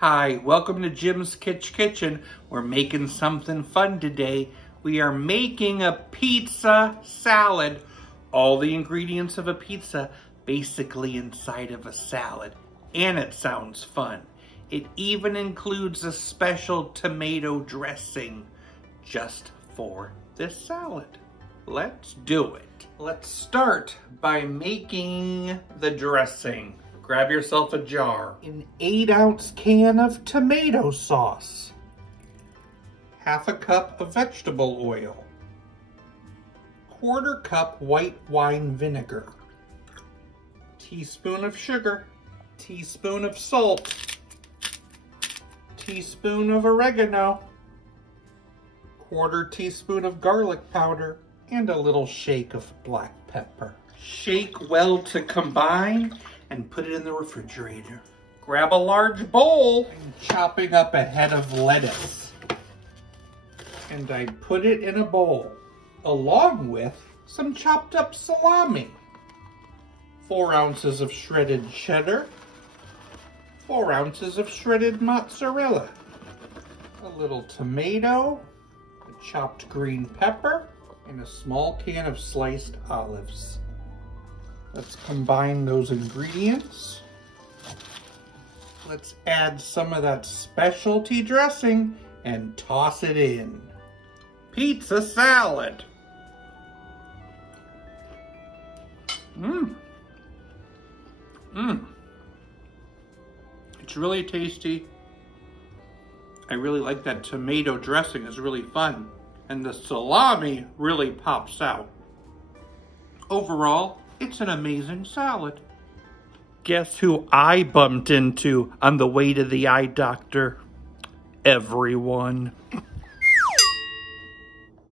Hi, welcome to Jim's Kitchen. We're making something fun today. We are making a pizza salad. All the ingredients of a pizza basically inside of a salad. And it sounds fun. It even includes a special tomato dressing just for this salad. Let's do it. Let's start by making the dressing. Grab yourself a jar. An 8-ounce can of tomato sauce. Half a cup of vegetable oil. 1/4 cup white wine vinegar. Teaspoon of sugar. Teaspoon of salt. Teaspoon of oregano. 1/4 teaspoon of garlic powder. And a little shake of black pepper. Shake well to combine and put it in the refrigerator. Grab a large bowl. I'm chopping up a head of lettuce. And I put it in a bowl, along with some chopped up salami. 4 ounces of shredded cheddar. 4 ounces of shredded mozzarella. A little tomato, a chopped green pepper, and a small can of sliced olives. Let's combine those ingredients. Let's add some of that specialty dressing and toss it in. Pizza salad. It's really tasty. I really like that tomato dressing. It's really fun. And the salami really pops out. Overall, it's an amazing salad. Guess who I bumped into on the way to the eye doctor? Everyone.